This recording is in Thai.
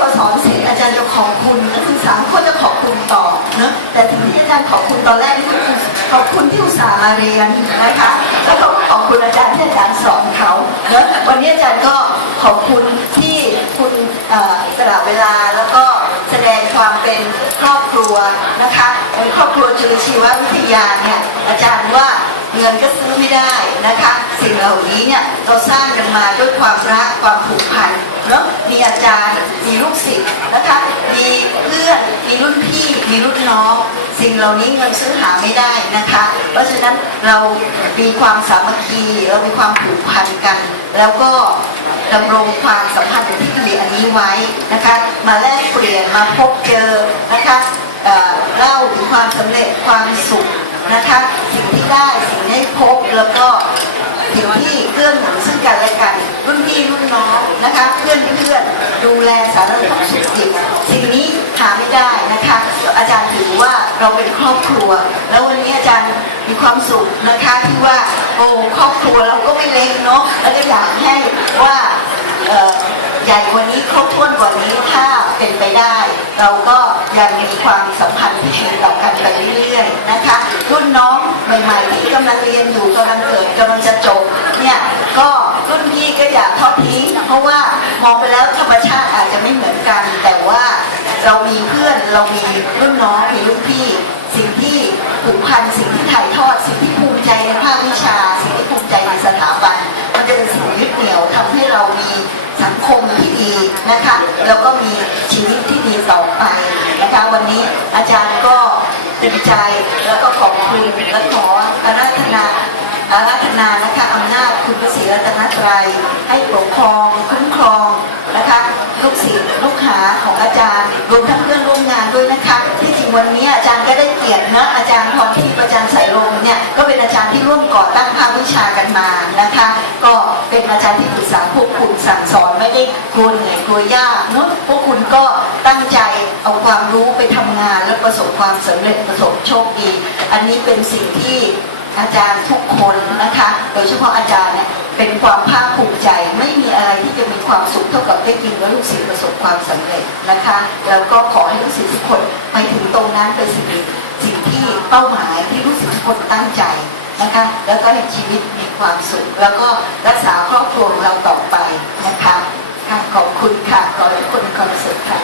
พอสอนเสร็อาจารย์จะขอบคุณนักศึกษาก็จะขอบคุณต่อเนะแต่ถึงที่อาจารย์ขอบคุณตอนแรกที่คือขอบคุณที่อุตส่าห์มาเรียนนะคะ แล้วก็ขอบคุณอาจารย์ที่อาจารย์สอนเขาเนะวันนี้อาจารย์ก็ขอบคุณที่คุณสละเวลาแล้วก็แสดงความเป็นครอบครัวนะคะครอบครัวจุลชีววิทยาเนี่ยอาจารย์ว่าเงินก็ซื้อไม่ได้นะคะ สิ่งเหล่านี้เนี่ยเราสร้างกันมาด้วยความรักความผูกพันเนาะมีอาจารย์ ลูกศิษย์นะคะ มีเพื่อน มีรุ่นพี่ มีรุ่นน้อง สิ่งเหล่านี้เงินซื้อหาไม่ได้นะคะ เพราะฉะนั้นเรามีความสามัคคี เรามีความผูกพันกัน แล้วก็ดำรงความสัมพันธ์ที่ดีอันนี้ไว้นะคะ มาแลกเปลี่ยน มาพบเจอนะคะเเล่าถึงความสำเร็จ ความสุขนะคะ สิ่งที่ได้ สิ่งที่พบ แล้วก็สิ่งที่เกื้อหนุนซึ่งกันและกัน รุ่นพี่รุ่นน้องนะคะ เพื่อนเพื่อน ดูแลสารพัดสุขดิบสิ่งนี้หาไม่ได้นะคะ อาจารย์ถือว่าเราเป็นครอบครัว แล้ววันนี้อาจารย์มีความสุขนะคะที่ว่าโอ้ครอบครัวเราก็ไม่เล็กเนาะแล้วก็อยากให้ว่าใหญ่กว่านี้ครบถ้วนกว่านี้ถ้าเป็นไปได้ เราก็ยังมีความสัมพันธ์ที่ดีต่อกันไปเรื่อยๆนะคะรุ่นน้องใหม่ๆที่กำลังเรียนอยู่กำลังเกิดกำลังจะจบเนี่ยก็รุ่นพี่ก็อย่าทอดทิ้งเพราะว่า มองไปแล้วธรรมชาติอาจจะไม่เหมือนกัน แต่ว่าเรามีเพื่อนเรามีรุ่นน้องมีรุ่นพี่ สิ่งที่ผูกพันสิ่งที่ถ่ายทอด สิ่งที่ภูมิใจในภาควิชา สิ่งที่ภูมิใจในสถาบัน มันจะเป็นสิ่งยึดเหนี่ยวทำให้เรามีสังคมที่ดีนะคะแล้วก็มีชีวิตที่ดีต่อไปนะคะวันนี้อาจารย์ก็เต็มใจแล้วก็ขอบคุณและขออาราธนาอาราธนานะคะอำนาจคุณพระศรีรัตนตรัยให้ปกครองคุ้มครอง วันนี้อาจารย์ก็ได้เกียรตินะอาจารย์พรทิพย์อาจารย์สายลมเนี่ยก็เป็นอาจารย์ที่ร่วมก่อตั้งภาควิชากันมานะคะ ก็เป็นอาจารย์ที่ปรึกษาพวกคุณสั่งสอนไม่ได้กลัวเหนื่อยกลัวยากเนอะพวกคุณก็ตั้งใจเอาความรู้ไปทำงาน แล้วประสบความสำเร็จประสบโชคดี อันนี้เป็นสิ่งที่อาจารย์ทุกคนนะคะ โดยเฉพาะอาจารย์เนี่ยเป็นความภาคภูมิใจไม่มีอะไรที่จะมีความสุขเท่ากับได้ยินว่าลูกศิษย์ประสบความสำเร็จนะคะ แล้วก็ขอให้ลูกศิษย์ทุกคน ไปถึงตรงนั้นเป็นสิ่งสิ่งที่เป้าหมายที่รู้สึกคนตั้งใจนะคะแล้วก็ให้ชีวิตมีความสุข แล้วก็รักษาครอบครัวเราต่อไปนะคะค่ะขอบคุณค่ะขอให้ทุกคนมีความสุขค่ะ